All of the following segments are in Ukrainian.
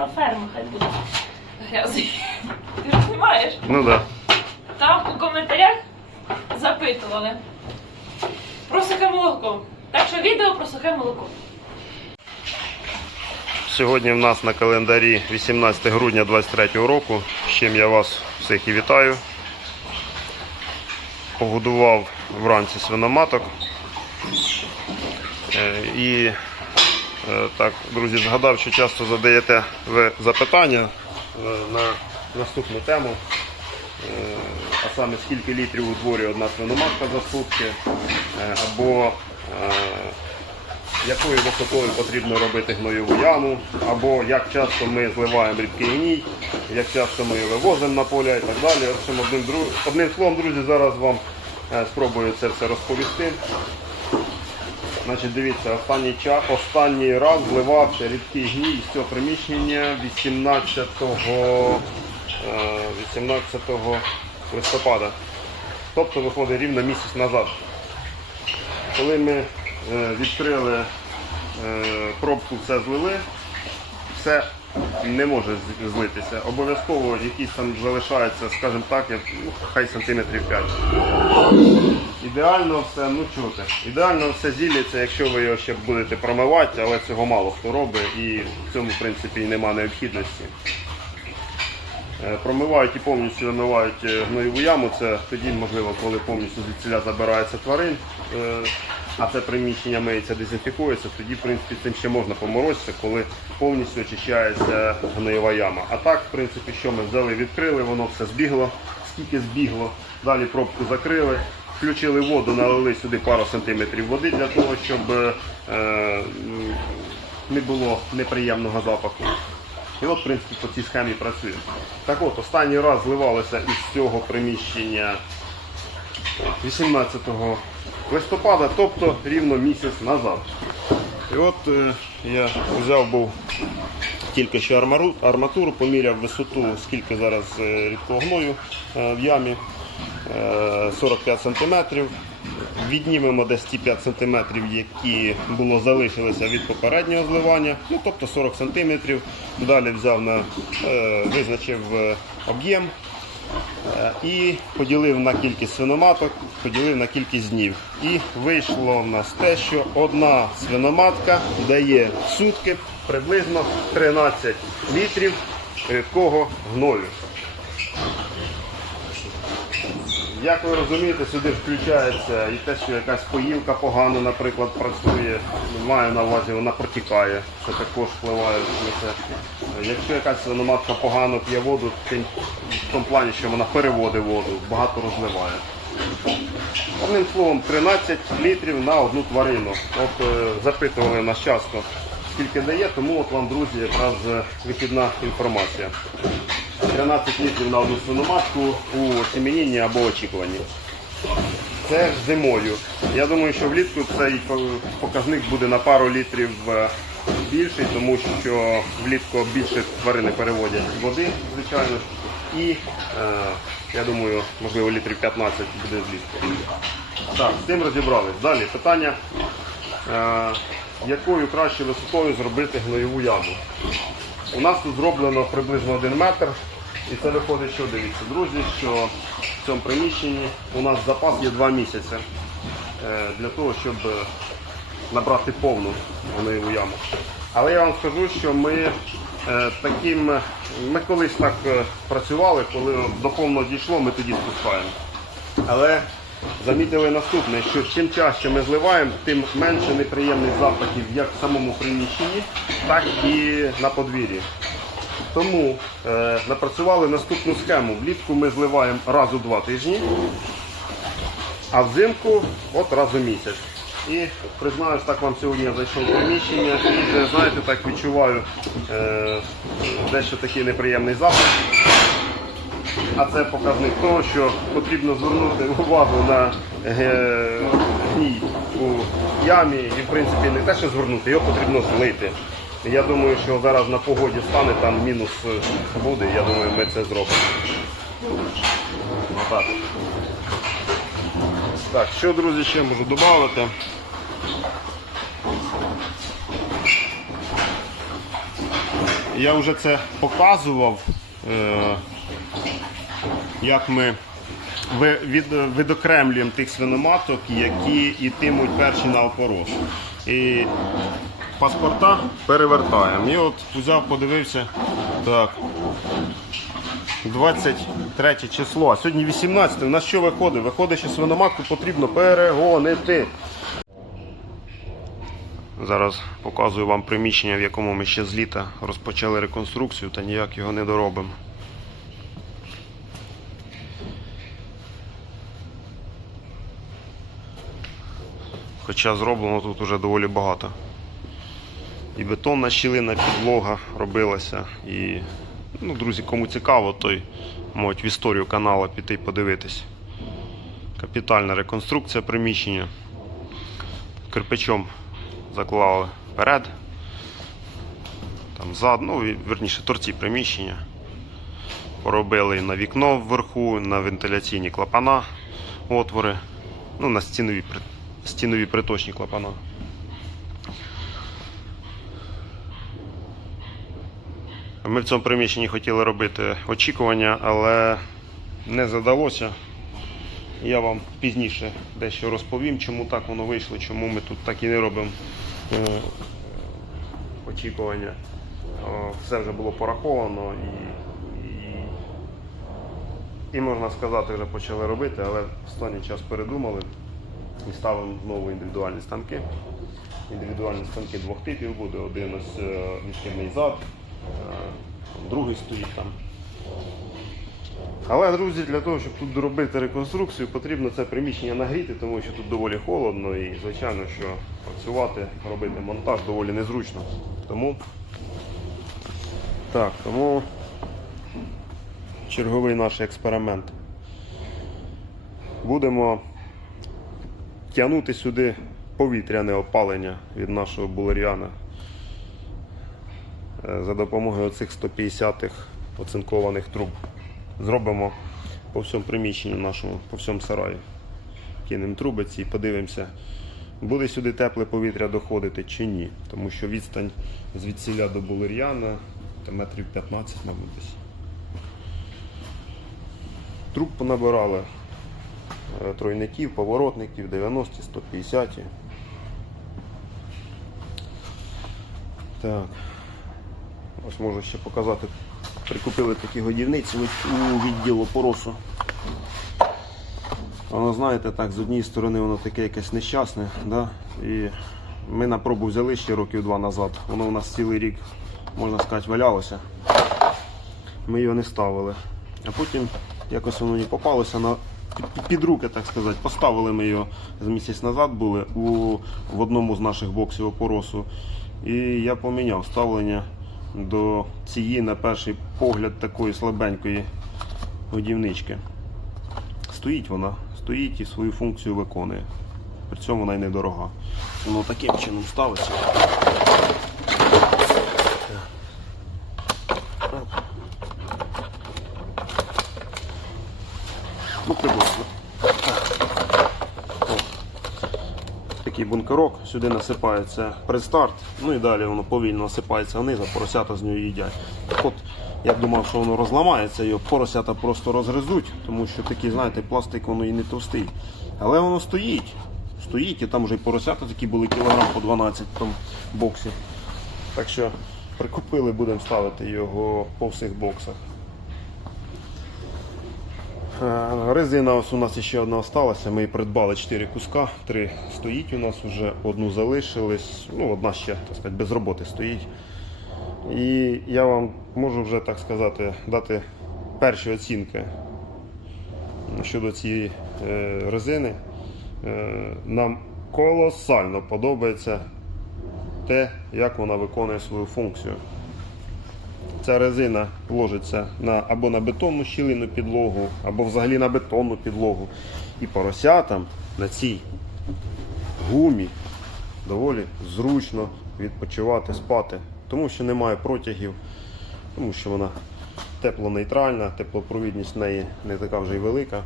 на ферму хай буде грязний. Ти розумієш? Ну да. Там у коментарях запитували про сухе молоко. Так що відео про сухе молоко. Сьогодні в нас на календарі 18 грудня 23 року. З чим я вас всіх і вітаю. Погодував вранці свиноматок. Е, І так, друзі, згадав, що часто задаєте ви запитання е, на наступну тему. Е, А саме скільки літрів утворює одна свиноматка за сутки, е, або е, якою висотою потрібно робити гнойову яму, або як часто ми зливаємо рідкий гній, як часто ми вивозимо на поля і так далі. Одним, одним словом, друзі, зараз вам е, спробую це все розповісти. Значить, дивіться, останній час, останній раз зливався рідкий гній з цього приміщення 18, е, 18 листопада. Тобто виходить рівно місяць назад. Коли ми е, відкрили е, пробку, все злили, все не може злитися. Обов'язково якісь там залишається, скажімо так, як, ну, хай сантиметрів 5. Ідеально все, ну чути. Ідеально все зілляться, якщо ви його ще будете промивати, але цього мало хто робить і в цьому в принципі і нема необхідності. Е, Промивають і повністю вимивають е, гноєву яму. Це тоді, можливо, коли повністю звідсіля забирається тварин, е, а це приміщення миється, дезінфікується, тоді, в принципі, цим ще можна поморозитися, коли повністю очищається гноєва яма. А так, в принципі, що ми взяли, відкрили, воно все збігло, скільки збігло, далі пробку закрили. Включили воду, налили сюди пару сантиметрів води для того, щоб е, не було неприємного запаху. І от, в принципі, по цій схемі працює. Так от, останній раз зливалося із цього приміщення 18 листопада, тобто рівно місяць назад. І от е, я взяв був тільки що армару- арматуру, поміряв висоту, скільки зараз е, рідкого гною е, в ямі. Е, 45 см. Віднімемо десь ті 5 см, які було залишилися від попереднього зливання, ну тобто 40 см. Далі взяв на е, визначив е, об'єм е, і поділив на кількість свиноматок, поділив на кількість днів. І вийшло в нас те, що одна свиноматка дає в сутки приблизно 13 літрів рідкого гною. Як ви розумієте, сюди включається і те, що якась поїлка погано, наприклад, працює, маю на увазі, вона протікає, це також впливає на це. Якщо якась свиноматка погано п'є воду, тим в тому плані, що вона переводить воду, багато розливає. Одним словом, 13 літрів на одну тварину. От е, запитували нас часто, скільки дає, тому от вам, друзі, якраз е, вихідна інформація. 13 літрів на одну свиноматку у осімінінні або очікуванні. Це зимою. Я думаю, що влітку цей показник буде на пару літрів е, більший, тому що влітку більше тварини переводять води, звичайно. І е, я думаю, можливо, літрів 15 буде влітку. Так, з цим розібрались. Далі питання, е, якою краще висотою зробити гноєву яму. У нас тут зроблено приблизно 1 метр. І це виходить, що дивіться, друзі, що в цьому приміщенні у нас запас є 2 місяці е, для того, щоб е, набрати повну гноєву яму. Але я вам скажу, що ми е, таким, ми колись так працювали, коли до повного дійшло, ми тоді спускаємо. Але замітили наступне, що чим чаще ми зливаємо, тим менше неприємних запахів як в самому приміщенні, так і на подвір'ї. Тому е, напрацювали наступну схему. Влітку ми зливаємо раз у два тижні, а взимку от раз у місяць. І признаюсь, так вам сьогодні я зайшов в приміщення і вже, знаєте, так відчуваю е, дещо такий неприємний запах. А це показник того, що потрібно звернути увагу на е, гній у ямі і в принципі не те, що звернути, його потрібно злити. Я думаю, що зараз на погоді стане там мінус буде, я думаю, ми це зробимо. Отак. Так, що, друзі, ще можу додати? я вже це показував, е, як ми від, відокремлюємо тих свиноматок, які йтимуть перші на опорос. І паспорта перевертаємо. І от взяв, подивився. Так. 23 число, а сьогодні 18. У нас що виходить? Виходить, що свиноматку потрібно перегонити. Зараз показую вам приміщення, в якому ми ще з літа розпочали реконструкцію та ніяк його не доробимо. Хоча зроблено тут уже доволі багато. І бетонна щілина, підлога робилася. І, ну, друзі, кому цікаво, той можуть в історію каналу піти подивитись. Капітальна реконструкція приміщення. Кирпичом заклали вперед. Там зад, ну, верніше, торці приміщення. Поробили на вікно вверху, на вентиляційні клапана, отвори, ну, на стінові, стінові приточні клапана. Ми в цьому приміщенні хотіли робити очікування, але не задалося. Я вам пізніше дещо розповім, чому так воно вийшло, чому ми тут так і не робимо е, очікування. Все вже було пораховано і, і, і можна сказати, вже почали робити, але останній час передумали і ставимо знову індивідуальні станки. Індивідуальні станки двох типів буде. Один ось е, відхідний зад, е, другий стоїть там. Але, друзі, для того, щоб тут доробити реконструкцію, потрібно це приміщення нагріти, тому що тут доволі холодно і, звичайно, що працювати, робити монтаж доволі незручно. Тому, так, тому черговий наш експеримент. Будемо тягнути сюди повітряне опалення від нашого булеріана е, за допомогою цих 150-х оцинкованих труб. Зробимо по всьому приміщенню нашому, по всьому сараї. Кинемо труби ці і подивимося, буде сюди тепле повітря доходити чи ні. Тому що відстань звідсіля до булер'яна метрів 15, мабуть, десь. Труб понабирали е, тройників, поворотників, 90, 150. Так. Ось можу ще показати. Прикупили такі годівниці у відділу поросу. Воно, знаєте, так, з однієї сторони воно таке якесь нещасне. Да? І ми на пробу взяли ще років два назад. Воно у нас цілий рік, можна сказати, валялося. Ми його не ставили. А потім якось воно не попалося на під, руки, так сказати. Поставили ми його з місяць назад були у, в одному з наших боксів опоросу. І я поміняв ставлення до цієї, на перший погляд, такої слабенької годівнички. Стоїть вона, стоїть і свою функцію виконує. При цьому вона й недорога. Воно таким чином ставиться. Ну, приблизно. Такий бункерок, сюди насипається предстарт, ну і далі воно повільно насипається вниз, а поросята з нього їдять. От, я думав, що воно розламається, його поросята просто розгризуть, тому що такий, знаєте, пластик воно і не товстий. Але воно стоїть. Стоїть, і там вже і поросята такі були кілограм по 12 в тому боксі. Так що прикупили, будемо ставити його по всіх боксах. Е, Резина у нас ще одна осталася. Ми придбали 4 куска, 3 стоїть у нас вже, одну залишились, ну одна ще так сказати, без роботи стоїть. І я вам можу вже так сказати дати перші оцінки щодо цієї е, резини. Е, Нам колосально подобається те, як вона виконує свою функцію. Ця резина ложиться на, або на бетонну щілину підлогу, або взагалі на бетонну підлогу. І поросятам на цій гумі доволі зручно відпочивати, спати, тому що немає протягів, тому що вона теплонейтральна, теплопровідність в неї не така вже й велика.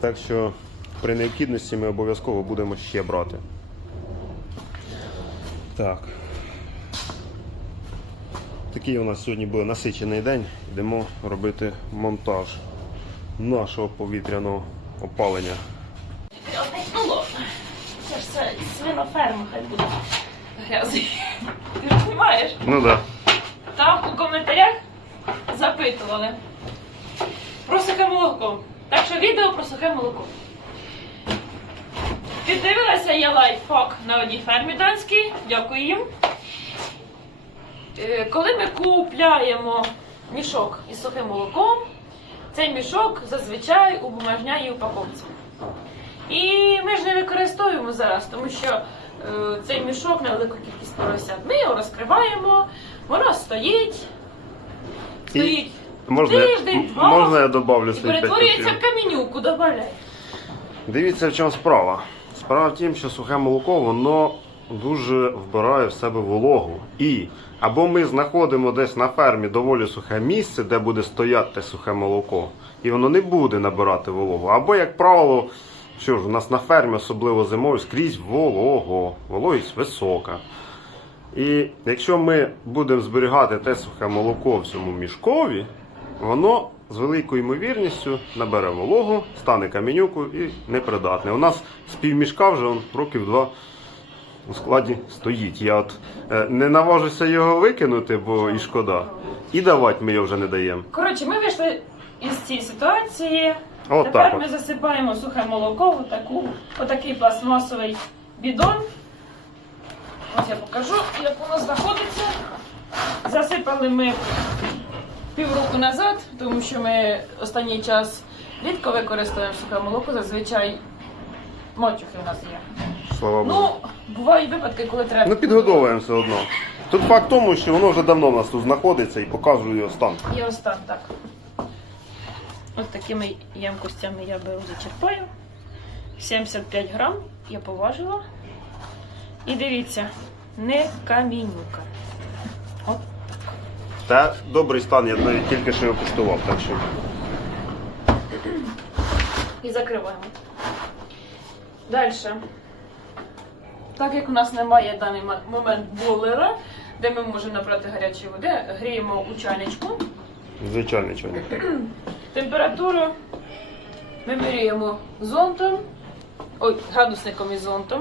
Так що при необхідності ми обов'язково будемо ще брати. Так. Такий у нас сьогодні буде насичений день. Йдемо робити монтаж нашого повітряного опалення. Це ж це свиноферма хай буде грязний. Ти розумієш? Ну так. Там у коментарях запитували про сухе молоко. Так що відео про сухе молоко. Піддивилася я лайфхак на одній фермі данській. Дякую їм. Е, Коли ми купляємо мішок із сухим молоком, цей мішок зазвичай у бумажняній упаковці. І ми ж не використовуємо зараз, тому що е, цей мішок на велику кількість поросят. Ми його розкриваємо, воно стоїть, стоїть Можна, тиждень, два можна я добавлю і перетворюється в каменюку, додаляй. Дивіться, в чому справа. Справа в тім, що сухе молоко, воно дуже вбирає в себе вологу. І або ми знаходимо десь на фермі доволі сухе місце, де буде стояти те сухе молоко, і воно не буде набирати вологу. Або, як правило, що ж, у нас на фермі, особливо зимою, скрізь волого, вологість висока. І якщо ми будемо зберігати те сухе молоко в цьому мішкові, воно з великою ймовірністю набере вологу, стане каменюкою і непридатне. У нас з півмішка вже років два у складі стоїть. Я от е, не наважуся його викинути, бо і шкода. І давати ми його вже не даємо. Коротше, ми вийшли із цієї ситуації. От Тепер так ми засипаємо сухе молоко в таку, отакий пластмасовий бідон. Ось я покажу, як воно знаходиться. Засипали ми півроку назад, тому що ми останній час рідко використовуємо сухе молоко, зазвичай мочухи в нас є. Слава Богу. Ну, бувають випадки, коли треба. Ну підгодовуємо все одно. Тут факт в тому, що воно вже давно в нас тут знаходиться і показує його стан. І ось так, так. Ось такими ємкостями я беру зачерпаю. 75 грам я поважила. І дивіться, не камінюка. От. Та добрий стан, я навіть тільки що його куштував, так що. І закриваємо. Далі. Так як у нас немає в даний момент бойлера, де ми можемо набрати гарячої води, гріємо у чайничку. Звичайний чайник. Температуру ми міряємо зонтом, ой, градусником і зонтом.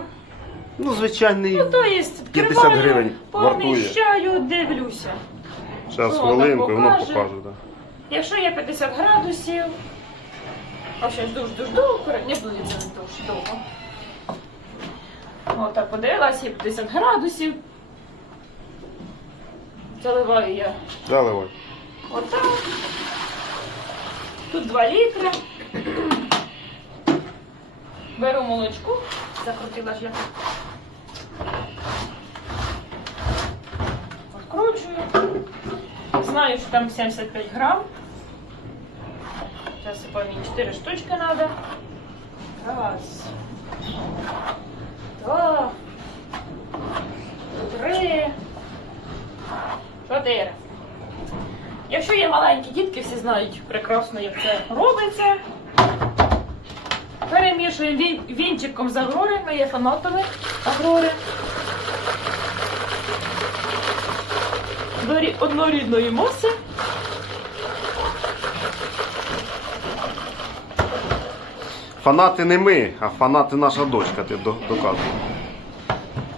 Ну, звичайний. Ну, то є 50 гривень вартує. поміщаю, дивлюся. Зараз хвилинку, і воно покаже. покаже. Да. Якщо є 50 градусів, а ще ж дуже дуже довго, не буде це дуже довго. От так подивилася, є 50 градусів. Заливаю я Заливай. отак. Тут 2 літри. Беру молочку, закрутила ж я. Откручую. Знаю, що там 75 грам. Засыпаю мне 4 штучки надо. Раз. Два. Три. Чотири. Якщо є маленькі дітки, всі знають прекрасно, як це робиться. Перемішуємо він- вінчиком з агрори, ми є фанатові агрори. Однорідної маси. Фанати не ми, а фанати наша дочка, ти до- доказуй.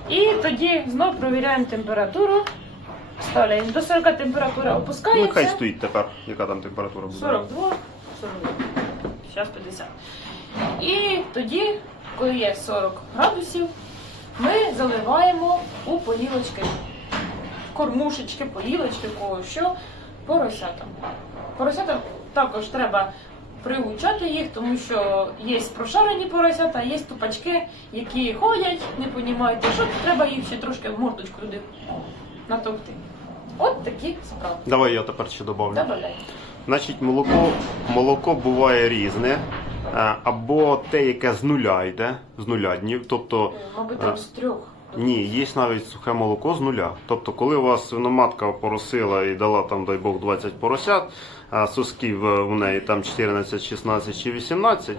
І тоді знов провіряємо температуру. Ставляємо до 40 температура Ну, опускається. нехай стоїть тепер, яка там температура буде. 42, 42. Зараз 50. І тоді, коли є 40 градусів, ми заливаємо у поїлочки, кормушечки, поїлочки, кого що, поросятам. Поросятам також треба приучати їх, тому що є прошарені поросята, є тупачки, які ходять, не розуміють, що треба їх ще трошки в мордочку туди натовкти. От такі справи. Давай я тепер ще добавлю. Значить, молоко, молоко буває різне. е, Або те, яке з нуля йде, з нуля днів. Тобто, Мабуть, там з трьох. Ні, є навіть сухе молоко з нуля. Тобто, коли у вас свиноматка поросила і дала там, дай Бог, 20 поросят, а сосків е, у неї там 14, 16 чи 18,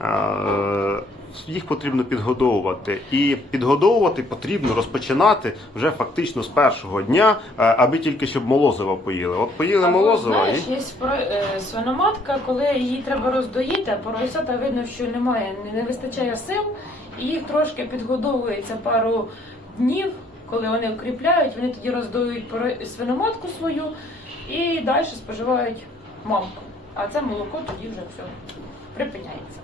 е, їх потрібно підгодовувати. І підгодовувати потрібно розпочинати вже фактично з першого дня, е, аби тільки щоб молозива поїли. От поїли Або, молозива знаєш, і є е, свиноматка, коли її треба роздоїти, а поросята видно, що немає, не- вистачає сил, і їх трошки підгодовується пару днів, коли вони укріпляють, вони тоді роздоюють свиноматку свою і далі споживають мамку. А це молоко тоді вже все припиняється.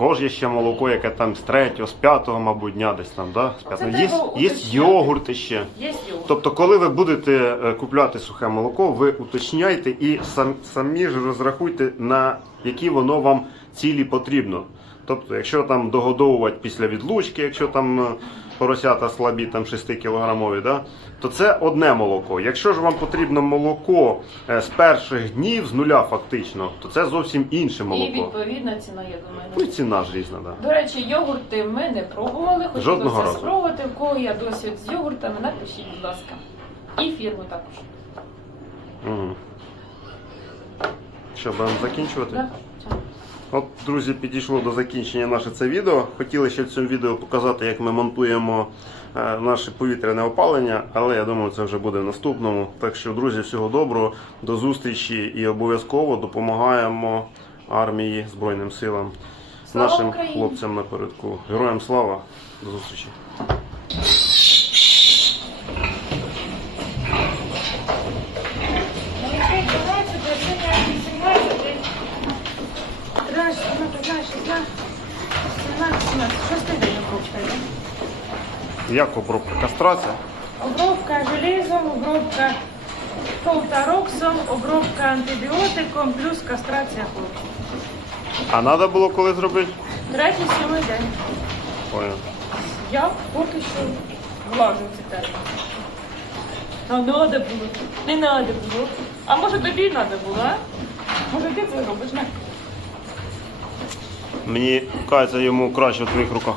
Також є ще молоко, яке там з третього, з п'ятого, мабуть, дня десь там, да? з п'ятого. Є, є йогурти ще. Є йогурт. Тобто, коли ви будете е, купляти сухе молоко, ви уточняйте і сам, самі ж розрахуйте, на які воно вам цілі потрібно. Тобто, якщо там догодовувати після відлучки, якщо там е, поросята слабі, там 6 кілограмові, да, то це одне молоко. Якщо ж вам потрібно молоко е, з перших днів, з нуля фактично, то це зовсім інше молоко. І відповідна ціна, я Ну і ціна ж різна, да. До речі, йогурти ми не пробували, Жодного разу. спробувати. В кого є досвід з йогуртами, напишіть, будь ласка. І фірму також. Угу. Що, будемо закінчувати? Да? От, друзі, підійшло до закінчення наше це відео. Хотіли ще в цьому відео показати, як ми монтуємо е, наше повітряне опалення, але я думаю, це вже буде в наступному. Так що, друзі, всього доброго, до зустрічі і обов'язково допомагаємо армії, Збройним силам, Слава нашим Україні! хлопцям напередку. Героям слава! До зустрічі! Як обробка кастрація? Обробка железом, обробка полтороксом, обробка антибіотиком, плюс кастрація хлопців. А треба було коли зробити? Третій сьомий день. Понял. Я поки що влажу ці терміни. А надо було. Не надо було. А може тобі надо було, а? Може ти це робиш? На. Мені кажеться, йому краще в твоїх руках.